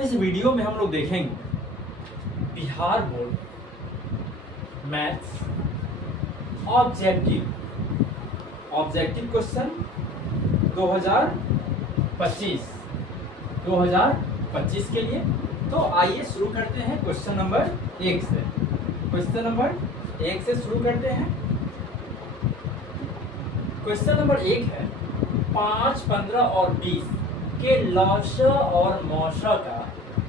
इस वीडियो में हम लोग देखेंगे Bihar board maths objective question 2025 के लिए। तो आइए शुरू करते हैं क्वेश्चन नंबर 1 से। क्वेश्चन नंबर 1 से शुरू करते हैं। क्वेश्चन नंबर 1 है 5, 15 और 20 के लॉसा और मौसा का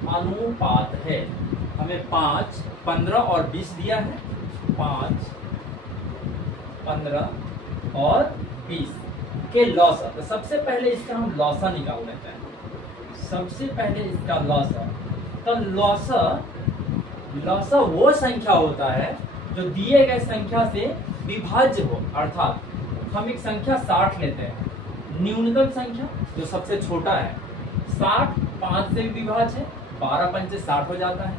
अनुपात है। हमें 5, 15 और 20 दिया है। 5, 15 और 20 के लॉसा, तो सबसे पहले इसका हम लॉसा निकाल लेते हैं। सबसे पहले इसका लॉसा, तो लॉसा वो संख्या होता है जो दिए गए संख्या से विभाज्य हो। अर्थात हम एक संख्या 60 लेते हैं, न्यूनतम संख्या जो सबसे छोटा है 60, 5 से विभाज्य है, 12 पंचे 60 हो जाता है,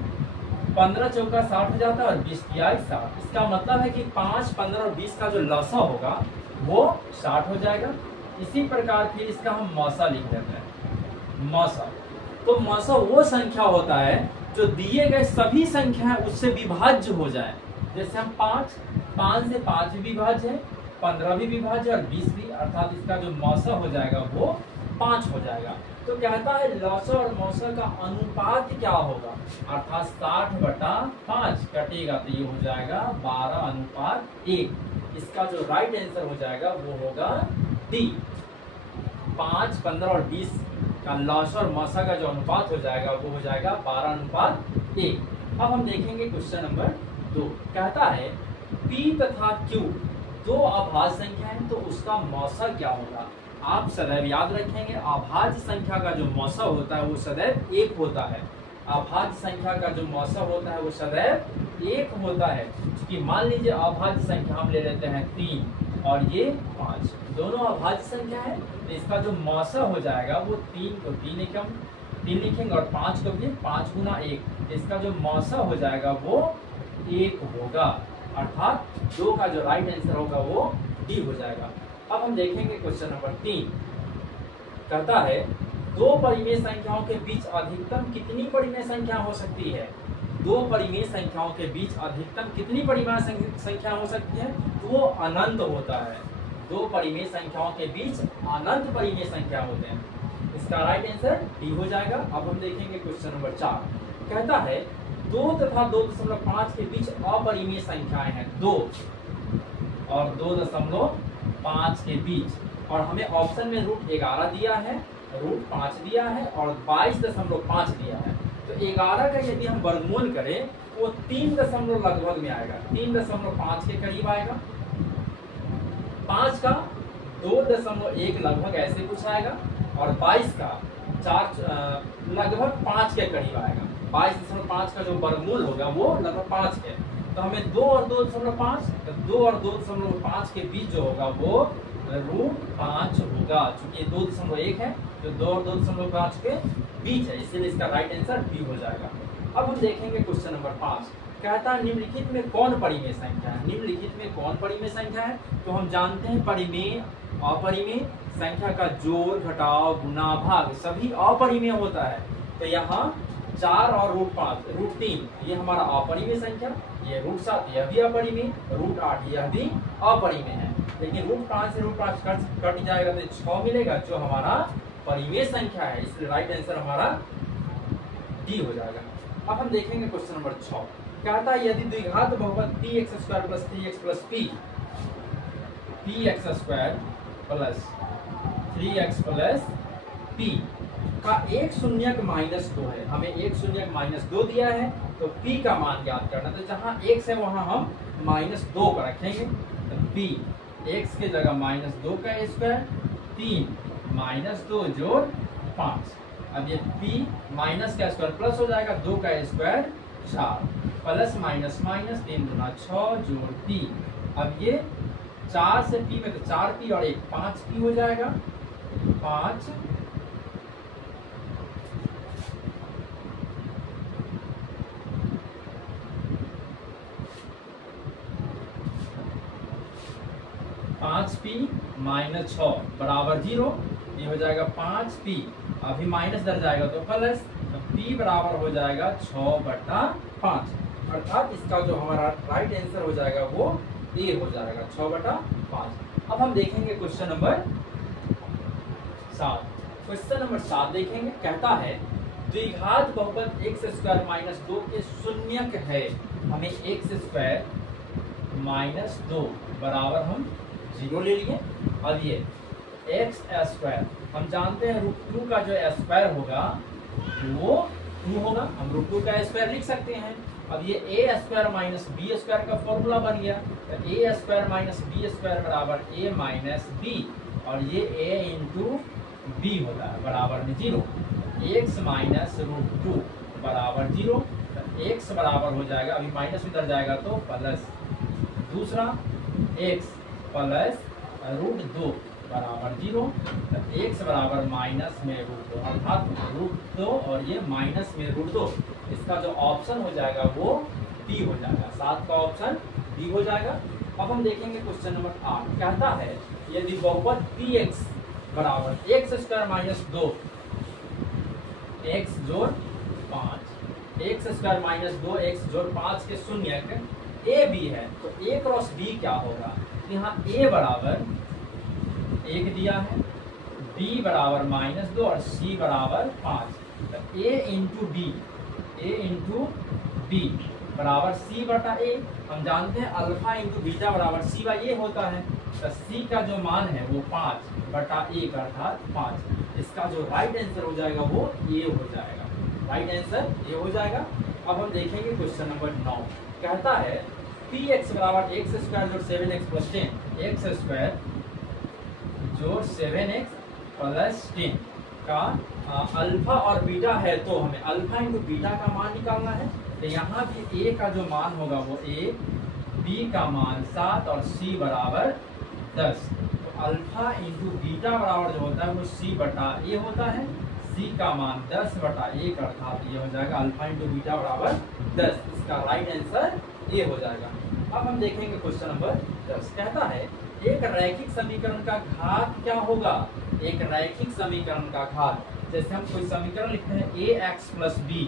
15 चौका 60 हो जाता है और 20 तिहाई 60। इसका मतलब है कि 5, 15 और 20 का जो लॉसा होगा वो 60 हो जाएगा। इसी प्रकार फिर इसका हम मौसा लिख देते हैं। मौसा, तो मौसा वो संख्या होता है जो दिए गए सभी संख्याएं उससे विभाज्य हो जाए। जैसे हम 5 से 5 भी विभाज्य है, 15 भी विभाज्य और 20 भी, अर्थात इसका जो मौसा हो जाएगा वो 5 हो जाएगा। तो कहता है लॉसा और मौसा का अनुपात क्या होगा, अर्थात 60/5 कटेगा तो ये हो जाएगा 12:1। इसका जो राइट आंसर हो जाएगा वो होगा डी। 5, 15 और 20 का लॉसा और मौसा का जो अनुपात हो जाएगा वो हो जाएगा 12:1। अब हम देखेंगे क्वेश्चन नंबर 2। कहता है P तथा Q दो अभाज्य संख्या है, तो उसका मौसा क्या होगा। आप सदैव याद रखेंगे अभाज्य संख्या का जो मौसा होता है वो सदैव 1 होता है। अभाज्य संख्या का जो मौसा होता है वो सदैव 1 होता है। क्योंकि मान लीजिए अभाज्य संख्या हम ले लेते हैं 3 और ये 5, दोनों अभाज्य संख्या है, तो इसका जो मौसा हो जाएगा वो 3 को 3 लिखेंगे और 5 को भी 5 गुना 1, इसका जो मौसा हो जाएगा वो 1 होगा। अर्थात 2 का जो राइट आंसर होगा वो डी हो जाएगा। अब हम देखेंगे क्वेश्चन नंबर 3। कहता है दो परिमेय संख्याओं के बीच अधिकतम कितनी परिमेय संख्या हो सकती है। दो परिमेय संख्याओं के बीच अधिकतम कितनी परिमेय संख्या हो सकती है, तो वो अनंत होता है। दो परिमेय संख्याओं के बीच अनंत परिमेय संख्या होते हैं। इसका राइट आंसर डी हो जाएगा। अब हम देखेंगे क्वेश्चन नंबर 4। कहता है 2 तथा 2.5 के बीच अपरिमेय संख्याएं हैं। 2 और 2.5 के बीच, और हमें ऑप्शन में √11 दिया है, √5 दिया है और 22.5 दिया है। तो 11 का यदि हम वर्गमूल करें वो 3 लगभग में आएगा, 3.5 के करीब आएगा। 5 का 2.1 लगभग ऐसे कुछ आएगा और 22 का 4 लगभग 5 के करीब आएगा। 22.5 का जो वर्गमूल होगा वो लगभग 5 के। तो हमें 2 और 2.5, तो 2 और 2.5 के बीच जो होगा वो √5 होगा। चूंकि 2.1 है जो 2 और 2.5 के बीच है, इसलिए इसका राइट आंसर बी हो जाएगा। अब हम देखेंगे क्वेश्चन नंबर 5। कहता है निम्नलिखित में कौन परिमेय संख्या है। निम्नलिखित में कौन परिमेय संख्या है, तो हम जानते हैं परिमेय अपरिमेय संख्या का जोड़ घटाव गुना भाग सभी अपरिमेय होता है। तो यहाँ 4 और √3 ये हमारा अपरिमेय संख्या, ये √7 यह भी अपरिमेय, √8 यह भी अपरिमेय है। लेकिन √5 से √5 कट जाएगा तो 6 मिलेगा जो हमारा परिमेय संख्या है, इसलिए राइट आंसर हमारा डी हो जाएगा। अब हम देखेंगे क्वेश्चन नंबर 6। कहता है यदि द्विघात बहुपद px² + 3x + p, px² + 3x + p का एक शून्यक -2 है। हमें एक शून्यक -2 दिया है, तो p का मान ज्ञात करना। तो जहां x है वहां हम -2 का रखेंगे, तो p x के जगह -2 का स्क्वायर, 3 -2 जोड़ 5। अब ये p माइनस का स्क्वायर प्लस हो जाएगा, 2 का स्क्वायर 4, प्लस माइनस 3 गुना 6 जोड़ 3। अब ये 4 से p में तो 4p और 1 5p हो जाएगा। 5 5p - 6 बराबर 0। ये हो जाएगा 5p, अभी माइनस डर जाएगा तो प्लस तो p बराबर हो जाएगा 6/5, अर्थात इसका जो हमारा राइट आंसर हो जाएगा वो ए हो जाएगा 6/5। अब हम देखेंगे क्वेश्चन नंबर 7। क्वेश्चन नंबर 7 देखेंगे, कहता है द्विघात बहुपद x स्क्वायर माइनस 2 के शून्यक है। हमें x स्क्वायर माइनस 2 बराबर हम 0 ले लिए। अब ये x स्क्वायर हम जानते हैं √2 का जो स्क्वायर होगा वो 2 होगा, हम √2 का स्क्वायर लिख सकते हैं। अब ये a square minus b square का फॉर्मूला बन गया, तो a square minus b square बराबर a माइनस b, और ये a इंटू b होता है बराबर में 0। x माइनस √2 बराबर 0, तो x बराबर हो जाएगा, अभी माइनस इधर जाएगा तो प्लस, दूसरा x प्लस √2 बराबर 0, तो x बराबर माइनस में √2, अर्थात √2 और ये माइनस में √2, इसका जो ऑप्शन हो जाएगा वो B हो जाएगा, 7 का ऑप्शन B हो जाएगा। अब हम देखेंगे क्वेश्चन नंबर 8, कहता है यदि बहुपद px बराबर x स्क्वायर माइनस 2 x जोड़ 5, x स्क्वायर माइनस 2 x जोड़ 5 के शून्यक a b है, तो a क्रॉस b क्या होगा। यहाँ a बराबर 1 दिया है, b बराबर माइनस 2 और c बराबर 5, तो a इंटू b बराबर c बटा a। हम जानते हैं अल्फा इंटू बीटा बराबर c बाई a होता है, तो c का जो मान है वो 5/1 अर्थात 5। इसका जो राइट आंसर हो जाएगा वो a हो जाएगा, राइट आंसर a हो जाएगा। अब हम देखेंगे क्वेश्चन नंबर 9, कहता है px बराबर x स्क्वायर जोड़ 7x प्लस 10, x स्क्वायर जोड़ 7x प्लस 10 का अल्फा और बीटा है, तो हमें अल्फा इंटू बीटा का मान निकालना है। तो यहाँ भी a का जो मान होगा वो a, b का मान 7 और c बराबर 10, तो अल्फा इंटू बीटा बराबर जो होता है वो c बटा a होता है, c का मान 10/1 अर्थात ये हो जाएगा अल्फा इंटू बीटा बराबर 10, इसका राइट आंसर a हो जाएगा। अब हम देखेंगे क्वेश्चन नंबर 10, कहता है एक रैखिक समीकरण का घात क्या होगा। एक रैखिक समीकरण का घात, जैसे हम कोई समीकरण लिखते हैं ax प्लस b,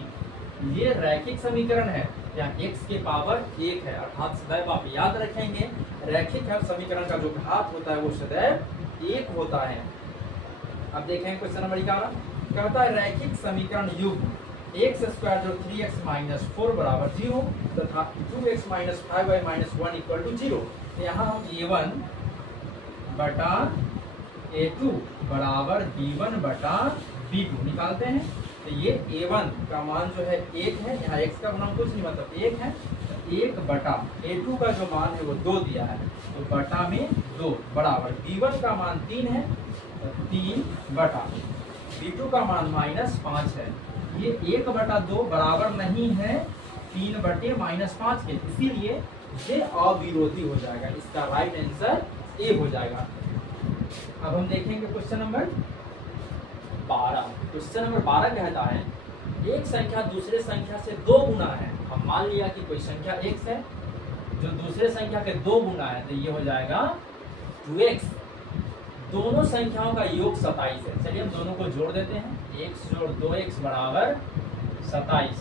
ये रैखिक समीकरण है, यहाँ x के पावर 1 है, अर्थात सदैव आप याद रखेंगे रैखिक समीकरण का जो घात होता है वो सदैव 1 होता है। अब देखेंगे क्वेश्चन नंबर 11, कहता है रैखिक समीकरण युग्म x स्क्वायर जो 3x माइनस 4 बराबर 0 तथा 2x minus 5y minus 1 equal to 0। यहाँ हम a1 बटा a2 बराबर b1 बटा b2 निकालते हैं। तो ये a1 का मान जो है 1 है, यहाँ x का मान कुछ नहीं मतलब 1 है, तो 1 बटा a2 का जो मान है वो 2 दिया है, तो बटा में 2 बराबर b1 का मान 3 है, तो 3 बटा b2 का मान माइनस 5 है। ये 1 बटा 2 बराबर नहीं है 3 बटे माइनस 5 के, इसीलिए ये अविरोधी हो जाएगा, इसका राइट आंसर ए हो जाएगा। अब हम देखेंगे क्वेश्चन नंबर 12। क्वेश्चन नंबर 12 कहता है एक संख्या दूसरे संख्या से 2 गुना है। हम मान लिया कि कोई संख्या x है जो दूसरे संख्या के 2 गुना है, तो ये हो जाएगा 2x। दोनों संख्याओं का योग 27 है, चलिए हम दोनों को जोड़ देते हैं, x जोड़ 2x बराबर 27,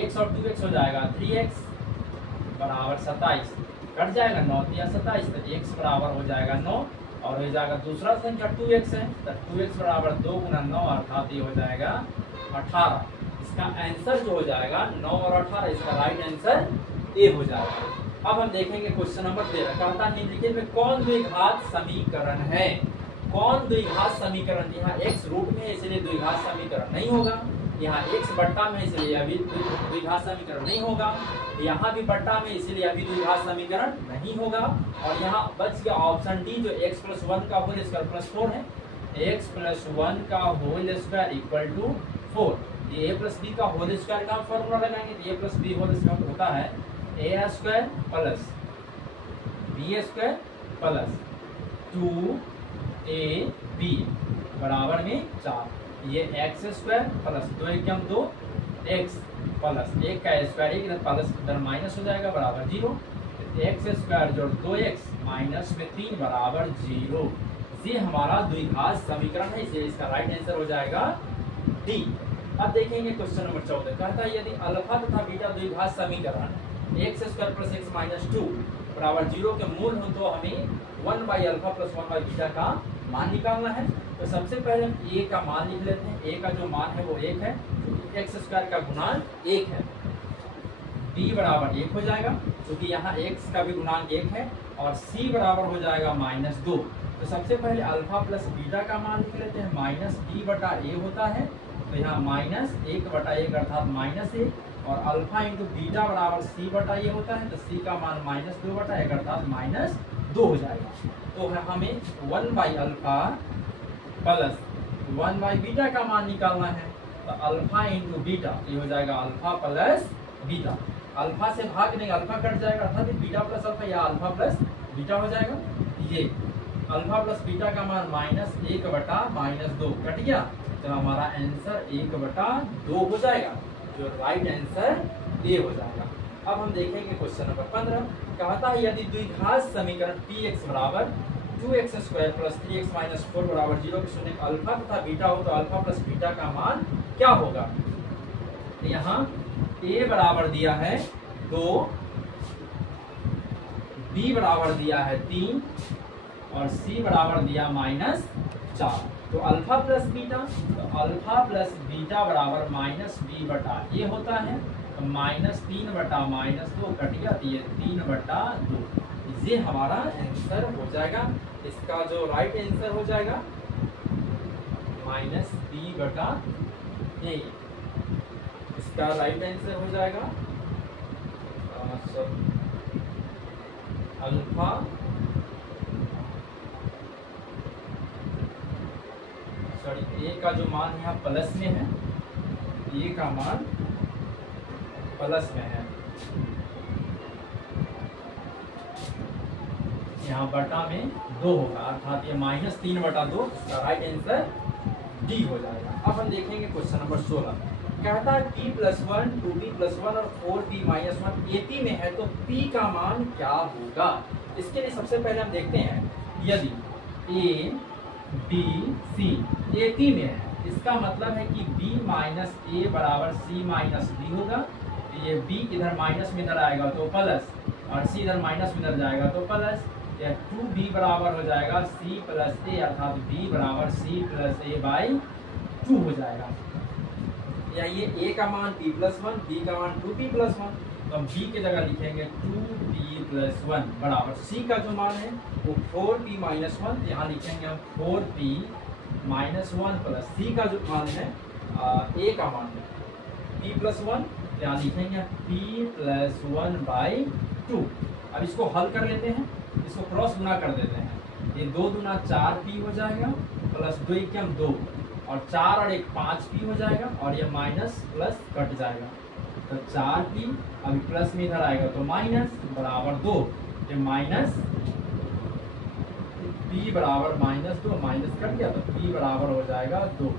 x और 2x हो जाएगा 3x बराबर 27, कट जाएगा 9 या 27, तो x बराबर हो जाएगा 9, और हो जाएगा दूसरा संख्या 2x है, तो 2x बराबर 2 गुना 9 अर्थात ये हो जाएगा 18। इसका आंसर जो हो जाएगा 9 और 18, इसका राइट आंसर ए हो जाएगा। अब हम देखेंगे क्वेश्चन नंबर 13, कहता है निम्नलिखित में कौन द्विघात समीकरण है। कौन द्विघात समीकरण, यहाँ x रूट में है इसलिए द्विघात समीकरण नहीं होगा, यहाँ x बट्टा में इसलिए अभी द्विघात समीकरण नहीं होगा, यहाँ भी बट्टा में इसलिए अभी द्विघात समीकरण नहीं होगा, और यहाँ बच गया ऑप्शन डी जो x प्लस 1 का होल स्क्वायर प्लस 4 है, x प्लस 1 का होल स्क्वायर इक्वल टू 4। ये a प्लस बी का होल स्क्वायर का फॉर्मूला लगाएंगे तो a plus b whole square होता है a square plus b square plus 2ab बराबर में 4। ये x स्क्वायर प्लस 2 एकम 2 x प्लस 1 का स्क्वायर 1 इधर प्लस इधर माइनस हो जाएगा बराबर 0। x स्क्वायर जोड़ 2x माइनस में 3 बराबर 0। ये हमारा द्विघात समीकरण है, इसलिए इसका राइट आंसर हो जाएगा डी। अब देखेंगे क्वेश्चन नंबर 14 कहता है यदि अल्फा तथा बीटा द्विघात समीकरण x square plus x minus 2 बराबर 0 के मूल हो तो हमें 1 by alpha plus 1 by beta का मान निकालना है। तो सबसे पहले हम ए का मान लिख लेते हैं। ए का जो मान है वो 1 है, एक्स स्क्वायर का गुणांक 1 है। बी बराबर 1 हो जाएगा क्योंकि यहाँ x का भी गुणांक 1 है, और c बराबर हो जाएगा -2। तो सबसे पहले अल्फा प्लस बीटा का मान लिख लेते हैं। माइनस बी बटा ए होता है, तो यहाँ -1 बटा 1 अर्थात -1, और अल्फा इंटू बीटा बराबर c बटा ए होता है, तो c का मान -2 बटा 1 अर्थात -2 हो जाएगा। तो हमें 1 by alpha plus 1 by beta का मान निकालना है। तो अल्फा इंटू बीटा ये हो जाएगा अल्फा प्लस बीटा। अल्फा से भाग देंगे, अल्फा कट जाएगा अर्थात बीटा प्लस अल्फा या अल्फा प्लस बीटा हो जाएगा। ये अल्फा प्लस बीटा का मान -1 बटा -2 कट गया, तो हमारा आंसर 1 बटा 2 हो जाएगा, जो राइट आंसर ए हो जाएगा। अब हम देखेंगे क्वेश्चन नंबर 15 कहता है यदि द्विघात समीकरण px बराबर 2x square plus 3x minus 4 बराबर 0 के शून्य अल्फा तथा बीटा हो तो अल्फा प्लस बीटा का मान क्या होगा। यहाँ a बराबर दिया है 2, b बराबर दिया है 3 और c बराबर दिया -4। तो अल्फा प्लस बीटा, तो अल्फा प्लस बीटा बराबर -b बटा a होता है, तो -3 बटा -2 कट गया, तो ये 3 बटा 2। ये हमारा आंसर हो जाएगा। इसका जो राइट आंसर हो जाएगा -b बटा a। इसका राइट आंसर हो जाएगा अल्फा सॉरी ए का जो मान यहाँ प्लस में है, ए का मान प्लस में है, यहाँ बटा में 2 होगा अर्थात ये -3 बटा 2। इसका राइट आंसर डी हो जाएगा। अब हम देखेंगे क्वेश्चन नंबर 16 कहता है p + 1 2p + 1 और 4p - 1 AP में है तो p का मान क्या होगा। इसके लिए सबसे पहले हम देखते हैं यदि a b c AP में है, इसका मतलब है कि b - a बराबर c - b होगा। ये b इधर माइनस में इधर आएगा तो प्लस, और c इधर माइनस में इधर जाएगा तो प्लस। या 2b बराबर हो जाएगा c + a अर्थात b बराबर c + a बाई 2 हो जाएगा। या ये a का मान p + 1, b का मान 2p + 1, तो हम b की जगह लिखेंगे 2p + 1 बराबर c का जो मान है वो 4p - 1, यहाँ लिखेंगे हम 4p - 1 प्लस c का जो मान है a का मान है p + 1, यहाँ लिखेंगे p + 1 बाई 2। अब इसको हल कर लेते हैं, इसको क्रॉस गुना कर देते हैं। ये 2 दूना 4p हो जाएगा प्लस 2 × 2 और 4 और 1 5p हो जाएगा, और ये माइनस प्लस कट जाएगा तो 4p, अभी प्लस में इधर आएगा तो माइनस बराबर 2, ये माइनस p बराबर -2 माइनस कट गया तो p बराबर हो जाएगा 2।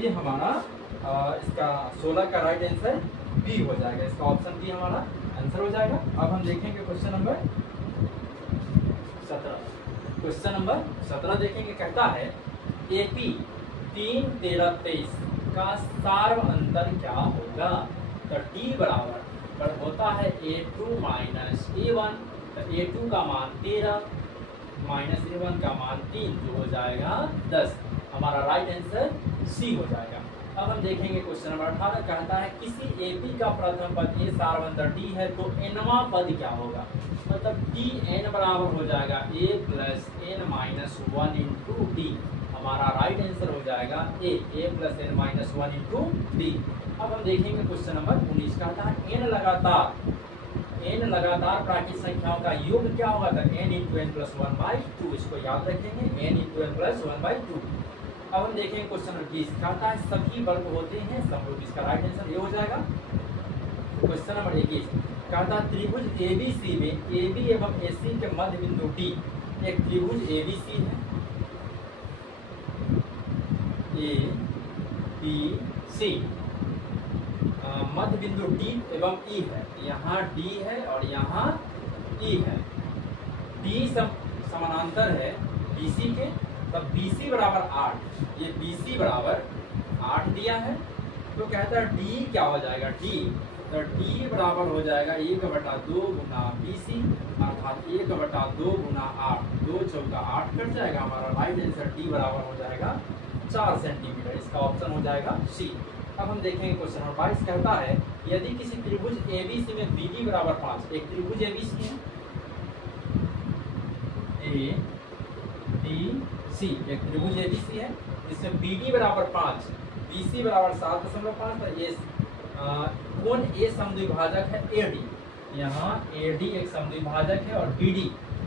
ये हमारा इसका 16 का राइट आंसर बी हो जाएगा। इसका ऑप्शन बी हमारा आंसर हो जाएगा। अब हम देखेंगे क्वेश्चन नंबर 17। क्वेश्चन नंबर 17 देखेंगे कहता है AP 3 13 23 का सार्व अंतर क्या होगा। तो D बराबर होता है A2 - A1, तो A2 का मान 13 - A1 का मान 3 जो हो जाएगा 10। हमारा राइट आंसर सी हो जाएगा। अब हम देखेंगे क्वेश्चन नंबर 18 कहता है किसी AP का प्रथम पद A सार्व अंतर D है तो nवां पद क्या होगा। मतलब Dn बराबर हो जाएगा A + n - 1 × D। हमारा राइट आंसर हो जाएगा A + n - 1 × D। अब हम देखेंगे क्वेश्चन नंबर 19 कहता है n लगातार प्राकृत संख्याओं का योग क्या होगा। तो n × n + 1/2। इसको याद रखेंगे, n × n + 1/2। अब हम देखेंगे क्वेश्चन नंबर 20 कहता है सभी वर्ग होते हैं समरूप। इसका राइट आंसर ये हो जाएगा। क्वेश्चन नंबर 21 कहता है त्रिभुज ABC में AB एवं AC के मध्य बिंदु D एक त्रिभुज ABC है। ABC मध्य बिंदु D एवं E है। यहाँ D है और यहाँ E है। D समानांतर है BC के, तब BC बराबर 8। ये BC बराबर 8 दिया है तो कहता है डी क्या हो जाएगा, डी, तो डी बराबर हो जाएगा 1/2 गुना BC, अर्थात 1/2 गुना 8, 2 चौका 8 कट जाएगा। हमारा राइट आंसर डी बराबर हो जाएगा 4 सेंटीमीटर। इसका ऑप्शन हो जाएगा सी। अब हम देखेंगे क्वेश्चन नंबर 22 कहता है यदि किसी त्रिभुज ABC में BD बराबर 5, एक त्रिभुज ABC है ABC, एक त्रिभुज ABC है इसमें BD बराबर 5, BC बराबर 7.5, तो ये कौन ए समद्विभाजक है AD, यहाँ AD एक समद्विभाजक है और BD,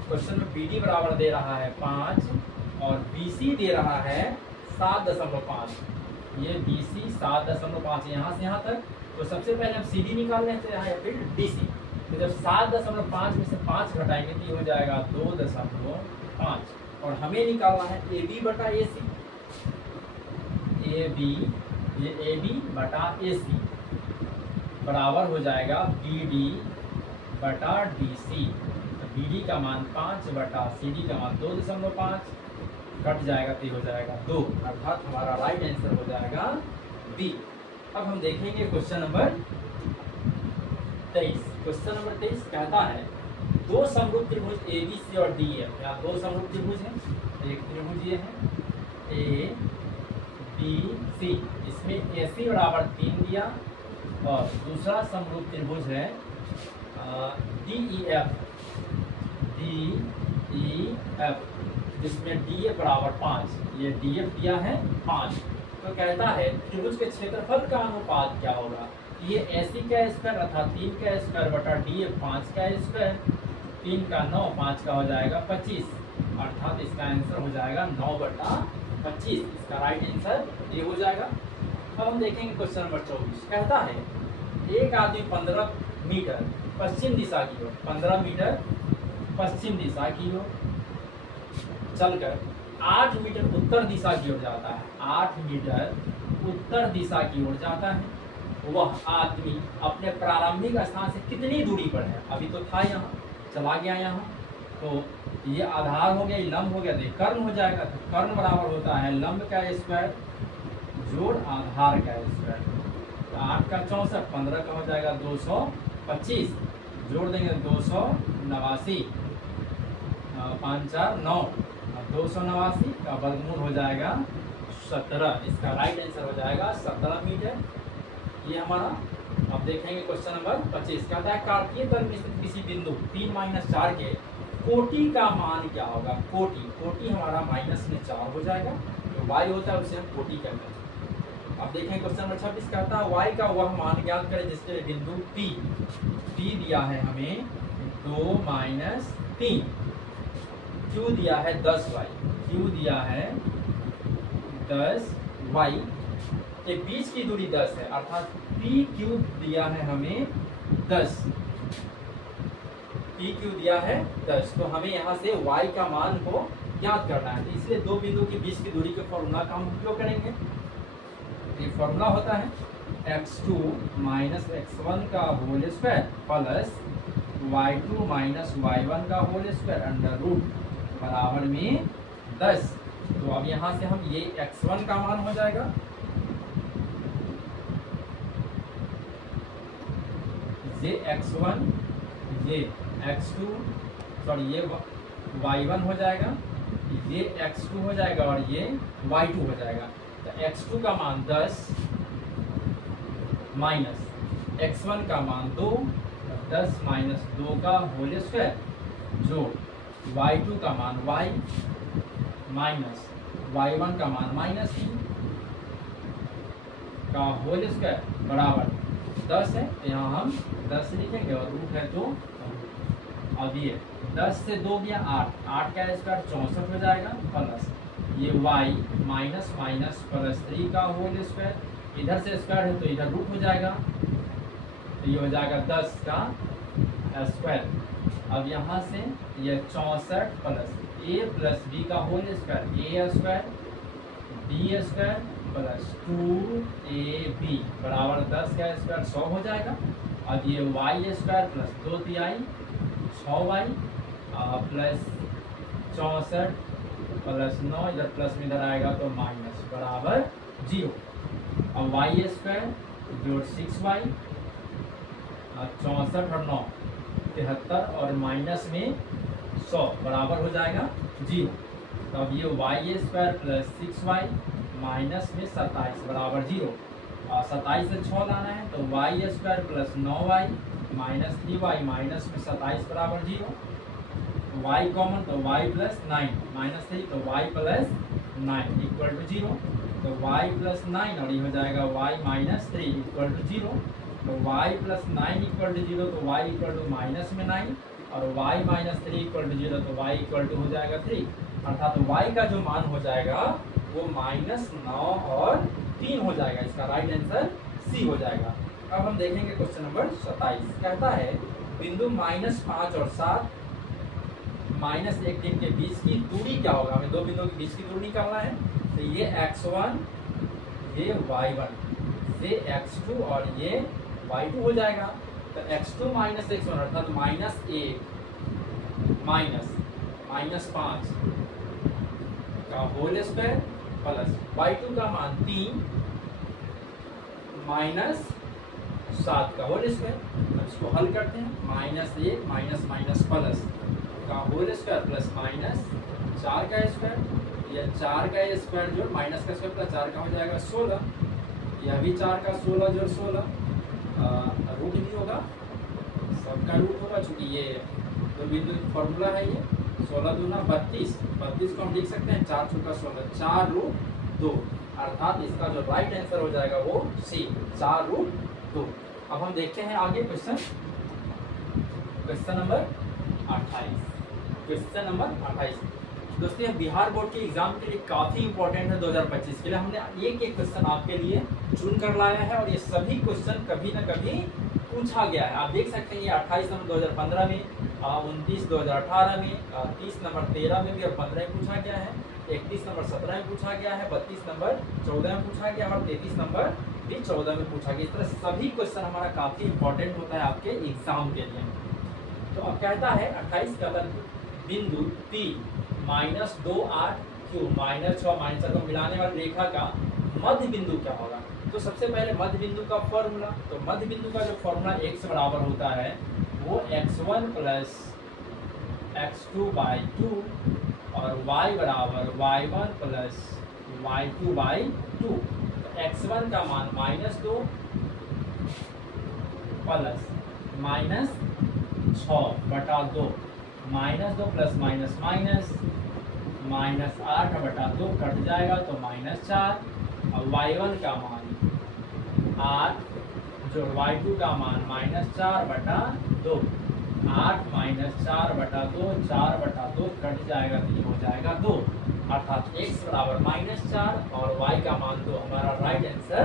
क्वेश्चन में BD बराबर दे रहा है 5 और BC दे रहा है 7.5, ये BC 7.5 यहाँ से यहाँ तक। तो सबसे पहले हम CD निकाल लेते हैं या फिर DC, तो जब 7.5 में से 5 घटाएंगे तो ये हो जाएगा 2.5, और हमें निकालना है AB बटा AC, ये AB बटा AC बराबर हो जाएगा BD बटा DC, तो BD का मान 5 बटा CD का मान 2.5 कट जाएगा तो हो जाएगा 2, अर्थात हमारा राइट आंसर हो जाएगा बी। अब हम देखेंगे क्वेश्चन नंबर 23। क्वेश्चन नंबर 23 कहता है दो समरूप त्रिभुज ABC और DF, यहाँ दो समरूप त्रिभुज हैं, एक त्रिभुज ये है ABC, इसमें AC बराबर 3 दिया और दूसरा समरूप त्रिभुज है DEF, जिसमें DF बराबर 5, ये DF दिया है 5। तो कहता है त्रिभुज के क्षेत्रफल का अनुपात क्या होगा, ये AC का स्क्वायर अर्थात 3 का स्क्वायर बटा DF 5 का स्क्वायर, 3 का 9, 5 का हो जाएगा 25, अर्थात इसका आंसर हो जाएगा 9/25, इसका राइट आंसर ये हो जाएगा। अब हम देखेंगे क्वेश्चन नंबर 24 कहता है एक आदमी 15 मीटर पश्चिम दिशा की ओर, 15 मीटर पश्चिम दिशा की ओर चलकर 8 मीटर उत्तर दिशा की ओर जाता है, 8 मीटर उत्तर दिशा की ओर जाता है। वह आदमी अपने प्रारंभिक स्थान से कितनी दूरी पर है, अभी तो था यहाँ, चला गया यहाँ, तो ये आधार हो गया, ये लंब हो गया, तो कर्ण हो जाएगा। तो कर्ण बराबर होता है लंब का स्क्वायर जोड़ आधार का स्क्वायर, तो 8 का 64, 15 का हो जाएगा 225, जोड़ देंगे 289, 5 4 9, 289 का वर्गमूल हो जाएगा 17, इसका राइट आंसर हो जाएगा 17 मीटर। ये हमारा। अब देखेंगे क्वेश्चन नंबर 25 कहता है कार्तीय तल में स्थित किसी बिंदु 3-4 के कोटि का मान क्या होगा, कोटि हमारा -4 हो जाएगा, तो y होता है उसे हम कोटि कहते हैं। अब देखें क्वेश्चन नंबर 26 कहता है y का वह मान ज्ञात करें जिसके बिंदु P दिया है हमें 2 - 3, Q दिया है 10y, Q दिया है 10y, के बीच की दूरी 10 है, अर्थात PQ दिया है हमें 10, PQ दिया है 10, तो हमें यहाँ से y का मान को ज्ञात करना है, तो इसलिए दो बिंदु के बीच की दूरी के फॉर्मूला का हम उपयोग करेंगे। ये फॉर्मूला होता है x2 - x1 का whole square plus y2 - y1 का होल स्क्वायर अंडर रूट बराबर में 10। तो अब यहाँ से हम ये x1 का मान हो जाएगा, ये x1, ये x2, सॉरी ये y1 हो जाएगा, ये x2 हो जाएगा और ये y2 हो जाएगा। तो x2 का मान 10 माइनस x1 का मान 2, 10 - 2 का होल स्क्वायर जोड़ y2 का मान y माइनस y1 का मान -3 का होल स्क्वायर बराबर 10 है, तो यहाँ हम 10 लिखेंगे और रूट है तो अब ये 10 से 2 गया 8, 8 का स्क्वायर 64 हो जाएगा, प्लस ये y माइनस प्लस 3 का होल स्क्वायर, इधर से स्क्वायर है तो इधर रूट हो जाएगा, तो ये हो जाएगा 10 का स्क्वायर। अब यहाँ से ये 64 प्लस a प्लस b का whole square, a square b square plus 2ab बराबर 10 का स्क्वायर 100 हो जाएगा। अब ये y स्क्वायर प्लस 2 तिहाई 6y प्लस 64 प्लस 9, इधर प्लस में इधर आएगा तो माइनस बराबर 0। अब वाई स्क्वायर जोड़ 6y, 64 और 9 73 और माइनस में 100 बराबर हो जाएगा 0। तो अब ये Y square plus 6y minus में 27 बराबर 0। और 27 से 6 लाना है तो y square plus 9y minus 3y minus में 27 बराबर 0। y कॉमन तो y प्लस 9 माइनस 3 तो y प्लस 9 इक्वल टू 0। तो y प्लस 9 और ये हो जाएगा y माइनस 3 इक्वल टू 0। तो y प्लस 9 इक्वल टू 0 तो y इक्वल टू माइनस में 9 और y माइनस 3 इक्वल टू 0 तो y इक्वल टू हो जाएगा 3। अर्थात तो y का जो मान हो जाएगा वो -9 और 3 हो जाएगा। इसका राइट आंसर सी हो जाएगा। अब हम देखेंगे क्वेश्चन नंबर 27। कहता है बिंदु -5 और 7 -1 3 के बीच की दूरी क्या होगा। हमें दो बिंदुओं के बीच की दूरी निकालना है। तो ये x1 ये y1 ये x2 और ये y2 हो जाएगा। तो x2 माइनस x1 अर्थात -1 -5 का होल स्क्वायर प्लस y2 का मान 3 -7 का होल स्क्वायर। अब इसको हल करते हैं। -1 माइनस प्लस का होल स्क्वायर प्लस -4 का स्क्वायर। यह 4 का स्क्वायर जोड़ माइनस का स्क्वायर प्लस 4 का हो जाएगा 16। यह भी 4 का 16 जोड़ 16 रूट भी होगा, सबका रूट होगा चूंकि ये दो बिंदु फॉर्मूला है। ये 16 दूना 32 को हम लिख सकते हैं 4 चौका 16 4 रूट 2। अर्थात इसका जो राइट आंसर हो जाएगा वो सी 4 रूट 2। अब हम देखते हैं आगे क्वेश्चन नंबर 28। क्वेश्चन नंबर 28 दोस्तों ये बिहार बोर्ड के एग्जाम के लिए काफी इंपॉर्टेंट है। 2025 के लिए हमने एक क्वेश्चन आपके लिए चुन कर लाया है और ये सभी क्वेश्चन कभी न कभी पूछा गया है। आप देख सकते हैं ये 28 नंबर 2015 में, 29 2018 में, 30 नंबर 13 में भी और 15 में पूछा गया है, 31 नंबर 17 में पूछा गया है, 32 नंबर 14 में पूछा गया और 33 नंबर भी 14 में पूछा गया। इस तरह सभी क्वेश्चन हमारा काफी इंपॉर्टेंट होता है आपके एग्जाम के लिए। तो अब कहता है 28 का बिंदु P -2 8 Q -6 -4 को मिलाने वाली रेखा का मध्य बिंदु क्या होगा। तो सबसे पहले मध्य बिंदु का फॉर्मूला। तो मध्य बिंदु का जो फॉर्मूला x बराबर होता है वो x1 प्लस x2/2 और y बराबर y1 प्लस y2/2। तो x1 का मान -2 प्लस -6/2 -2 प्लस माइनस -8/2 कट जाएगा तो -4 और y1 का मान 8 जो y2 का मान -4/2 8 -4/2 4/2 कट जाएगा तो ये हो जाएगा 2। अर्थात x बराबर -4 और y का मान 2 हमारा राइट आंसर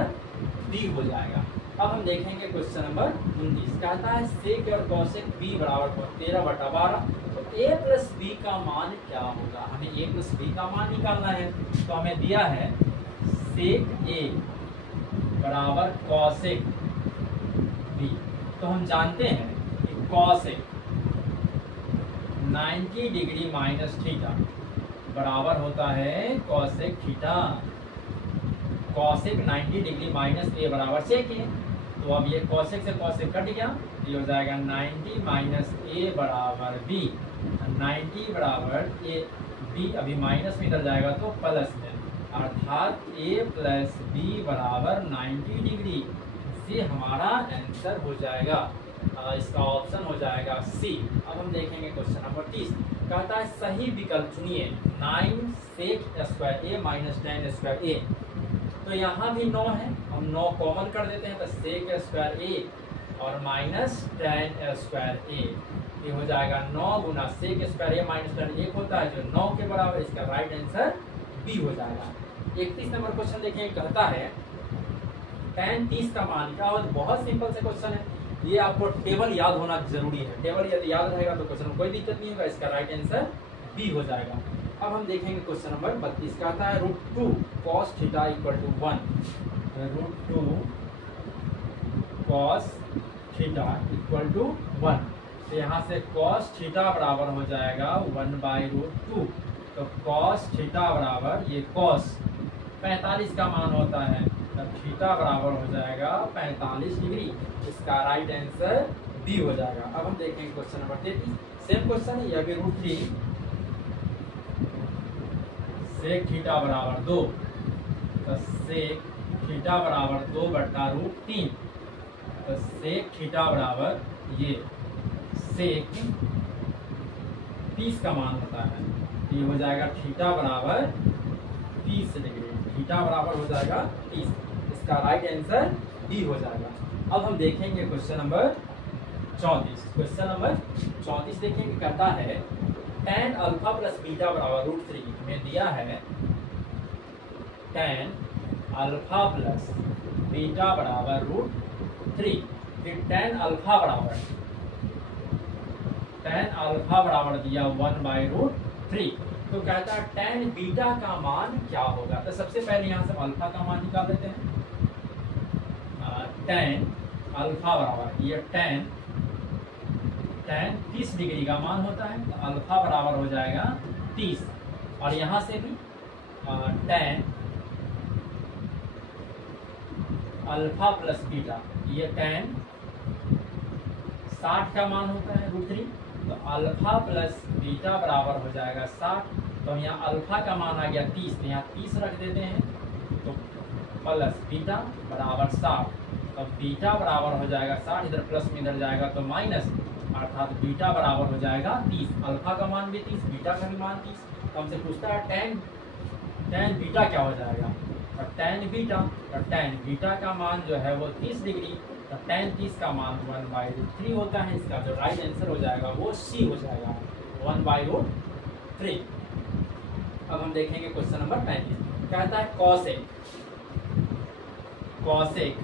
डी हो जाएगा। अब हम देखेंगे क्वेश्चन नंबर 19। कहता है सेक और कौशिक b बराबर 13/12। तो a प्लस b का मान क्या होगा। हमें a प्लस b का मान निकालना है। तो हमें दिया है सेक a बराबर कौशिक b। तो हम जानते हैं कि कौशिक 90 डिग्री माइनस थीटा बराबर होता है Kaushik theta. Kaushik 90 degree minus a बराबर सेक a। तो अब ये कौशिक से कौशिक कट गया, ये हो जाएगा 90 माइनस a बराबर b। 90 बराबर a b अभी माइनस में इधर जाएगा तो प्लस में, अर्थात a प्लस b बराबर 90 डिग्री। ये हमारा आंसर हो जाएगा। इसका ऑप्शन हो जाएगा सी। अब हम देखेंगे क्वेश्चन नंबर 30। कहता है सही विकल्प चुनिए 9 sec square a minus 10 square a। तो यहाँ भी 9 है, हम 9 कॉमन कर देते हैं तो सेक स्क्वायर a और माइनस 10 स्क्वायर a। ये हो जाएगा 9 गुना सेक स्क्वायर a माइनस 10 1 होता है जो 9 के बराबर। इसका राइट आंसर बी हो जाएगा। 31 नंबर क्वेश्चन देखिए। कहता है tan 30 का मान क्या हो। बहुत सिंपल से क्वेश्चन है, ये आपको टेबल याद होना जरूरी है। टेबल यदि याद रहेगा तो क्वेश्चन में कोई दिक्कत नहीं होगा। इसका राइट आंसर बी हो जाएगा। अब हम देखेंगे क्वेश्चन नंबर 32। कहता है √2 cos theta equal to 1। √2 cos theta equal to 1। तो यहाँ से cos थीटा बराबर हो जाएगा 1/√2। तो cos थीटा बराबर ये cos 45 का मान होता है तब थीटा बराबर हो जाएगा 45 डिग्री। इसका राइट आंसर बी हो जाएगा। अब हम देखेंगे क्वेश्चन नंबर 33। सेम क्वेश्चन है, यह भी √3 सेक थीटा बराबर 2, तो सेक थीटा बराबर 2/√3, तो सेक थीटा बराबर ये सेक 30 का मान होता है, ये हो जाएगा थीटा बराबर 30 डिग्री। थीटा बराबर हो जाएगा 30। इसका राइट आंसर डी हो जाएगा। अब हम देखेंगे क्वेश्चन नंबर 34। क्वेश्चन नंबर 34 देखेंगे, कहता है tan अल्फा प्लस बीटा बराबर √3 में दिया है tan अल्फा प्लस बीटा बराबर √3। फिर tan अल्फा बराबर दिया 1/√3। तो कहता है tan बीटा का मान क्या होगा। तो सबसे पहले यहाँ से अल्फा का मान निकाल देते हैं। tan अल्फा बराबर ये tan 30 डिग्री का मान होता है, तो अल्फा बराबर हो जाएगा 30। और यहाँ से भी tan अल्फा प्लस बीटा, ये tan 60 का मान होता है √3, तो अल्फा प्लस बीटा बराबर हो जाएगा 60। तो यहाँ अल्फा का मान आ गया 30, तो यहाँ 30 रख देते हैं, तो प्लस बीटा बराबर 60। तो बीटा बराबर हो जाएगा 60, इधर प्लस में इधर जाएगा तो माइनस, अर्थात बीटा बराबर हो जाएगा 30। अल्फा का मान भी 30, बीटा का भी मान 30। तो हमसे पूछता है tan बीटा क्या हो जाएगा। और tan बीटा का मान जो है वो 30 डिग्री, तो tan 30 का मान 1/√3 होता है। इसका जो राइट आंसर हो जाएगा वो सी हो जाएगा, 1/√3। अब हम देखेंगे क्वेश्चन नंबर 35। कहता है cosec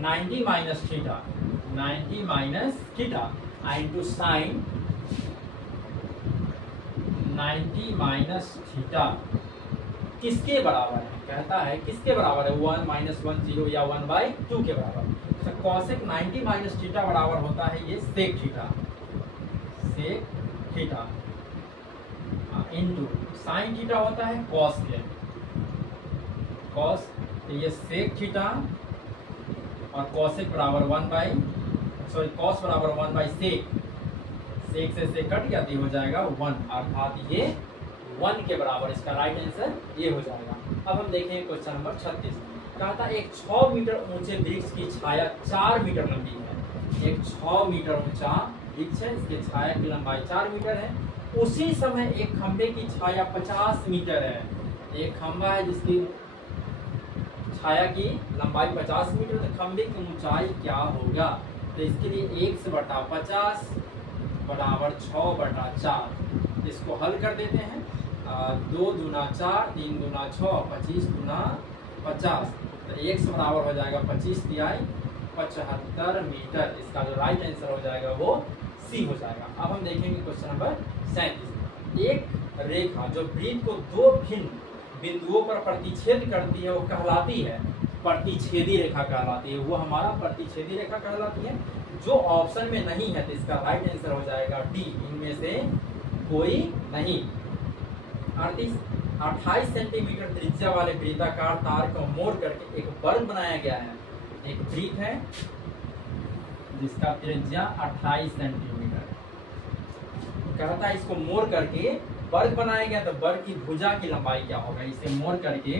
90 minus theta into sign 90 minus theta किसके बराबर है। कहता है किसके बराबर है, 1 -1 0 या 1/2 के बराबर। तो cosec 90 माइनस थीटा बराबर होता है ये sec theta into sine theta होता है कॉस के, तो ये सेक थीटा और cosec बराबर cos बराबर 1/sec, सेक से सेक कट जाती हो जाएगा 1, अर्थात ये 1 के बराबर। इसका राइट आंसर ये हो जाएगा। अब हम देखेंगे क्वेश्चन नंबर 36। कहता है एक 6 मीटर ऊंचे वृक्ष की छाया 4 मीटर लंबी है। एक 6 मीटर ऊंचा वृक्ष है, इसके छाया की लंबाई 4 मीटर है। उसी समय एक खंबे की छाया 50 मीटर है। एक खंबा है जिसकी छाया की लंबाई 50 मीटर, तो खंबे की ऊंचाई क्या होगा। तो इसके लिए 1/50 बराबर 6/4। इसको हल कर देते हैं। 2 दूना 4, 3 दूना 6, 25 दूना 50, तो 1 बराबर हो जाएगा 25 तिहाई 75 मीटर। इसका जो राइट आंसर हो जाएगा वो सी हो जाएगा। अब हम देखेंगे क्वेश्चन नंबर 37। एक रेखा जो वृत्त को 2 भिन्न बिंदुओं पर प्रतिच्छेद करती है वो कहलाती है प्रतिच्छेदी रेखा कहलाती है। वो हमारा प्रतिच्छेदी रेखा कहलाती है। जो ऑप्शन में नहीं है तो इसका राइट आंसर हो जाएगा डी, इनमें से कोई नहीं। 28 सेंटीमीटर त्रिज्या वाले वृत्ताकार तार को मोड़ करके एक वर्ग बनाया गया है। एक वृत्त है जिसका त्रिज्या 28 सेंटीमीटर, कहता है इसको मोड़ करके वर्ग बनाया गया, तो वर्ग की भुजा की लंबाई क्या होगा। इसे मोड़ करके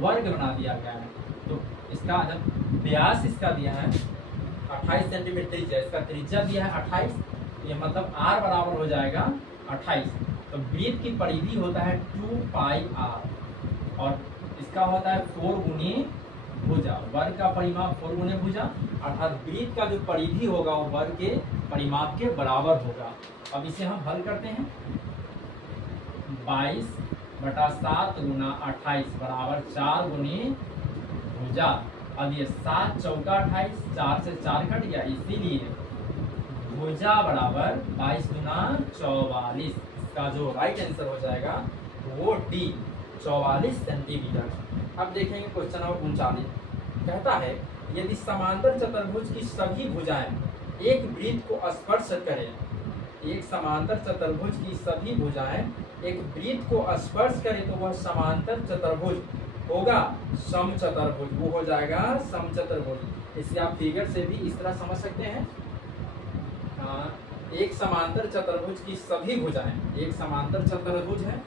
वर्ग बना दिया गया है। तो इसका जब व्यास इसका दिया है 28 सेंटीमीटर त्रिज्या, इसका त्रिज्या दिया है 28, तो ये मतलब r बराबर हो जाएगा 28। तो वृत्त की परिधि होता है 2πr और इसका होता है 4 गुने भुजा। वर्ग का परिमाप 4 गुने भुजा, अर्थात वृत्त का जो परिधि होगा वो वर्ग के परिमाप के बराबर होगा। अब इसे हम हल करते हैं। 22/7 गुना 28 बराबर 4 गुने भुजा। अब ये 7 चौका 28, 4 से 4 कट गया, इसीलिए भुजा बराबर 22 गुना 44। इसका जो राइट आंसर हो जाएगा वो डी, 44 सेंटीमीटर। अब देखेंगे क्वेश्चन नंबर 39। कहता है यदि समांतर चतुर्भुज की सभी भुजाएं एक वृत्त को स्पर्श करें, एक समांतर चतुर्भुज की सभी भुजाएं एक वृत्त को स्पर्श करें तो वह समांतर चतुर्भुज होगा समचतुर्भुज, वो हो जाएगा समचतुर्भुज। इसे आप फिगर से भी इस तरह समझ सकते हैं, एक समांतर चतुर्भुज की सभी भुजाएं, एक समांतर चतुर्भुज है,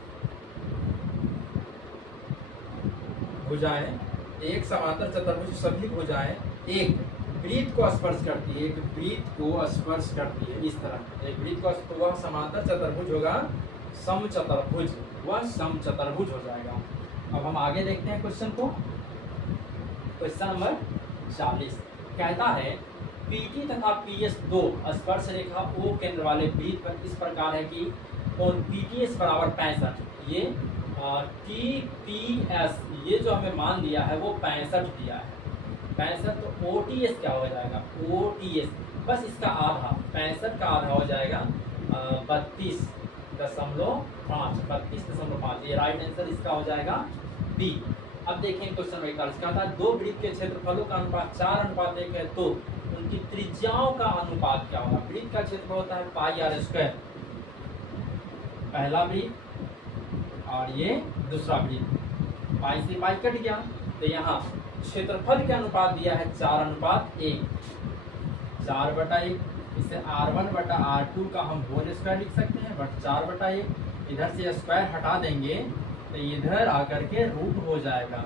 भुजाएं एक समांतर चतुर्भुज सभी भुजाएं एक वृत्त को स्पर्श करती है, एक वृत्त को स्पर्श करती है। इस तरह एक वृत्त को, वह समांतर चतुर्भुज होगा समचतुर्भुज, वह समचतुर्भुज हो जाएगा। अब हम आगे देखते हैं क्वेश्चन को। क्वेश्चन नंबर 40 कहता है पीटी तथा पीएस दो स्पर्श रेखा ओ केंद्र वाले वृत्त पर इस प्रकार है कि कोण पीटीएस बराबर 65, ये टीपीएस ये जो हमें मान दिया है वो 65 दिया है, 65, तो ओटीएस क्या हो जाएगा, ओटीएस बस इसका आधा, 65 का आधा हो जाएगा 32.5, ये राइट आंसर इसका हो जाएगा बी। अब देखें क्वेश्चन 41 कहता है दो वृत्त के क्षेत्रफलों का अनुपात 4:1 है तो उनकी त्रिज्याओं का अनुपात क्या होगा। वृत्त का क्षेत्रफल होता है पाई आर स्क्वायर, पहला वृत्त और ये दूसरा वृत्त, पाई से पाई कट गया, तो यहाँ क्षेत्रफल के अनुपात दिया है 4:1, 4/1, इसे r1/r2 का हम होल स्क्वायर लिख सकते हैं, बट 4/1, इधर से स्क्वायर हटा देंगे तो इधर आकर के रूट हो जाएगा,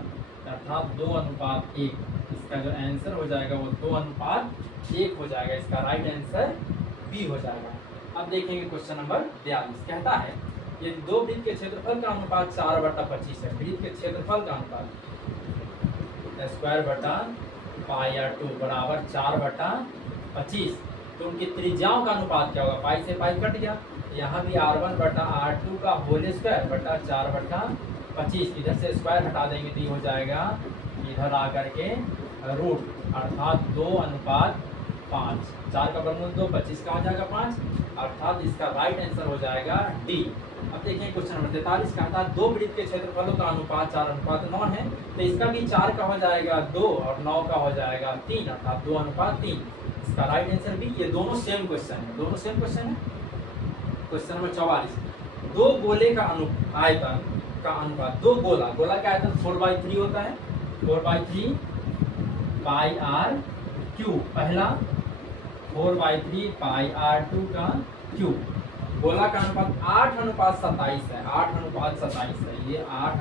अर्थात 2:1। इसका जो आंसर हो जाएगा वो 2:1 हो जाएगा, इसका राइट आंसर बी हो जाएगा। अब देखेंगे क्वेश्चन नंबर 42 कहता है यदि दो वृत्त के क्षेत्रफल का अनुपात 4/25 है, वृत्त के क्षेत्रफल का अनुपात स्क्वायर बटा पाई r2 बराबर 4/25, तो उनकी त्रिज्याओं का अनुपात क्या होगा, पाई से पाई कट गया, यहाँ भी r1/r2 का होल स्क्वायर बटा 4/25, इधर से स्क्वायर हटा देंगे तो ये हो जाएगा इधर आकर के रूट, अर्थात 2:5, 4 का वर्गमूल 2, 25 का हो जाएगा 5, अर्थात इसका राइट आंसर हो जाएगा डी। अब देखें क्वेश्चन नंबर 43 कहता है दो वृत्त के क्षेत्रफलों का अनुपात 4:9 है, तो इसका भी 4 का हो जाएगा 2 और 9 का हो जाएगा 3, अर्थात 2:3, इसका राइट आंसर भी। ये दोनों सेम क्वेश्चन है, दोनों सेम क्वेश्चन है। क्वेश्चन नंबर 44 दो गोले का आयतन का अनुपात, दो गोला का आयतन 4/3 होता है, 4/3 पाई आर क्यूब, पहला 4/3 पाई r2 का क्यूब, गोला का अनुपात 8:27 है, 8:27 है, ये 8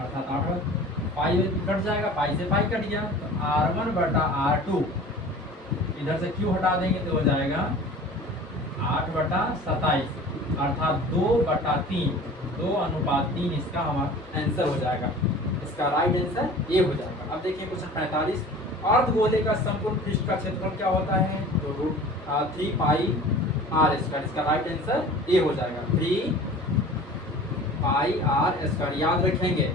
अर्थात 8 पाई कट जाएगा, पाई से पाई कट गया, तो r1/r2 इधर से क्यू हटा देंगे तो हो जाएगा 8/27, अर्थात 2/3, 2:3 इसका हमारा आंसर हो जाएगा, इसका राइट आंसर ए हो जाएगा। अब देखिए क्वेश्चन 45 अर्धगोले का संपूर्ण पृष्ठ का क्षेत्रफल क्या होता है, तो √3 पाई r स्क्वायर, इसका राइट आंसर ए हो जाएगा, 3 पाई r स्क्वायर। याद रखेंगे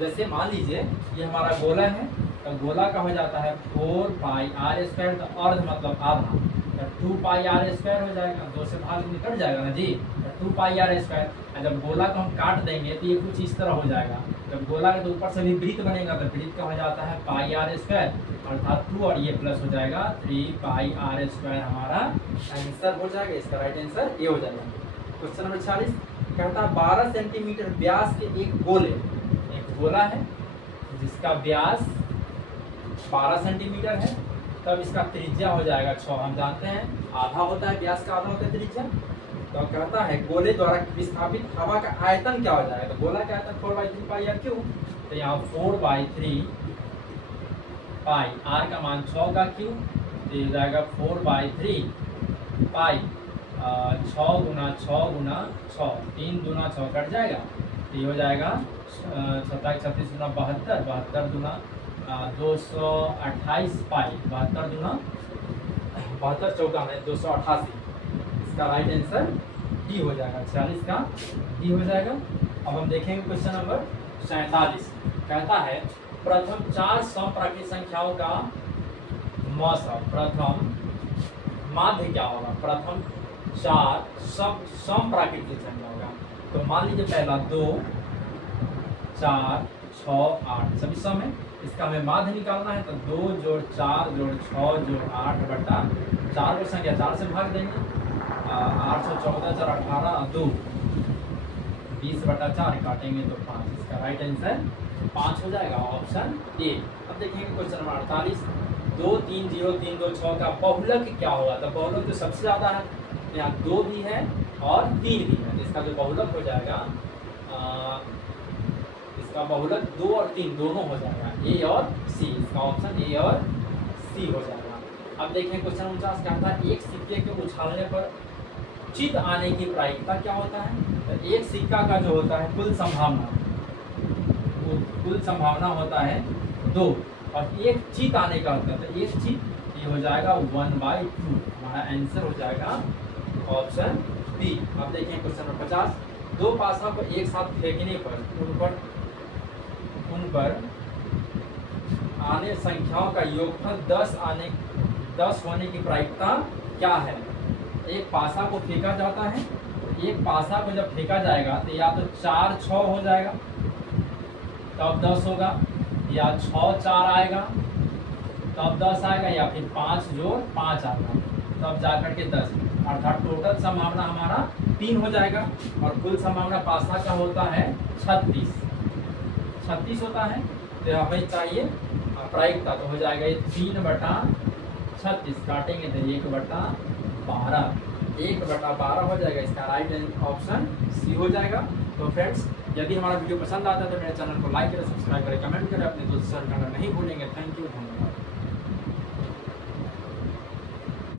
जैसे मान लीजिए ये हमारा गोला है, तो गोला का हो जाता है 4 पाई r स्क्वायर, तो अर्ध मतलब आधा, तो 2 पाई r स्क्वायर हो जाएगा, 2 से भाग निकल जाएगा ना जी, तो 2 पाई r स्क्वायर। जब गोला को हम काट देंगे तो ये कुछ इस तरह हो जाएगा, जब गोला के तो ऊपर से भी वृत्त बनेगा तो वृत्त का हो जाता है पाई r स्क्वायर, अर्थात 2 और ये प्लस हो जाएगा 3 पाई r स्क्वायर, हमारा आंसर हो जाएगा, इसका राइट आंसर ये हो जाएगा। क्वेश्चन नंबर 46 कहता है 12 सेंटीमीटर व्यास के एक गोला है जिसका व्यास 12 सेंटीमीटर है, तब इसका त्रिज्या हो जाएगा 6। हम जानते हैं आधा होता है व्यास का, आधा होता है त्रिज्या, तो कहता है गोले द्वारा विस्थापित हवा का आयतन क्या हो जाएगा, तो गोला का आयतन 4/3 पाई r क्यूब, तो यहाँ 4/3 पाई r का मान 6 का क्यूब, तो ये हो जाएगा 4/3 पाई 6 गुना 6 गुना 6, 3 दूना 6 कट जाएगा, तो ये हो जाएगा 36 गुना 72, 72 दुना 228 पाई, 72 दुना 72 चौका में 288, इसका राइट आंसर डी हो जाएगा, 46 का डी हो जाएगा। अब हम देखेंगे क्वेश्चन नंबर 47 कहता है प्रथम 4 समप्राकृत संख्याओं का प्रथम माध्य क्या होगा, प्रथम 4 समप्राकृत संख्या होगा, तो मान लीजिए पहला 2 4 6 8 सभी सम है, इसका हमें माध्य निकालना है, तो 2 जोड़ 4 जोड़ 6 जोड़ 8 बटा 4 को संख्या 4 से भाग देंगे, 814 4 18 2 20/4 काटेंगे तो 5, इसका राइट आंसर 5 हो जाएगा ऑप्शन ए। अब देखेंगे क्वेश्चन नंबर 48, 2 3 0 3 2 6 का बहुलक क्या होगा? तो बहुलक जो सबसे ज्यादा है, यहाँ 2 भी है और 3 भी है, इसका जो बहुलक हो जाएगा इसका बहुलक 2 और 3 दोनों हो जाएगा, ए और सी। इसका ऑप्शन ए और सी हो जाएगा। अब देखें क्वेश्चन 49 क्या होता है? एक सिक्के के उछालने पर चित आने की प्रायिकता क्या होता है? तो एक सिक्का का जो होता है कुल संभावना होता है 2 और एक चित आने का होता है, तो एक चित ये हो जाएगा 1/2। हमारा आंसर हो जाएगा ऑप्शन बी। अब देखें क्वेश्चन नंबर 50, 2 पासा को एक साथ फेंकने पर उन पर आने संख्याओं का योगफल 10 होने की प्रायिकता क्या है? एक पासा को फेंका जाता है, एक पासा को जब फेंका जाएगा तो या तो 4 6 हो जाएगा तब 10 होगा, या 6 4 आएगा तब 10 आएगा, या फिर 5 जोड़ 5 आएगा तब जाकर के 10। अर्थात टोटल संभावना हमारा 3 हो जाएगा और कुल संभावना पासा का होता है 36 होता है। तो हमें चाहिए प्रायिकता, तो हो जाएगा ये 3/36, काटेंगे तो 1/12, 1/12 हो जाएगा। इसका राइट ऑप्शन सी हो जाएगा। तो फ्रेंड्स, यदि हमारा वीडियो पसंद आता है तो मेरे चैनल को लाइक करें, सब्सक्राइब करें, कमेंट करें, अपने दोस्तों से शेयर करना नहीं भूलेंगे। थैंक यू, धन्यवाद।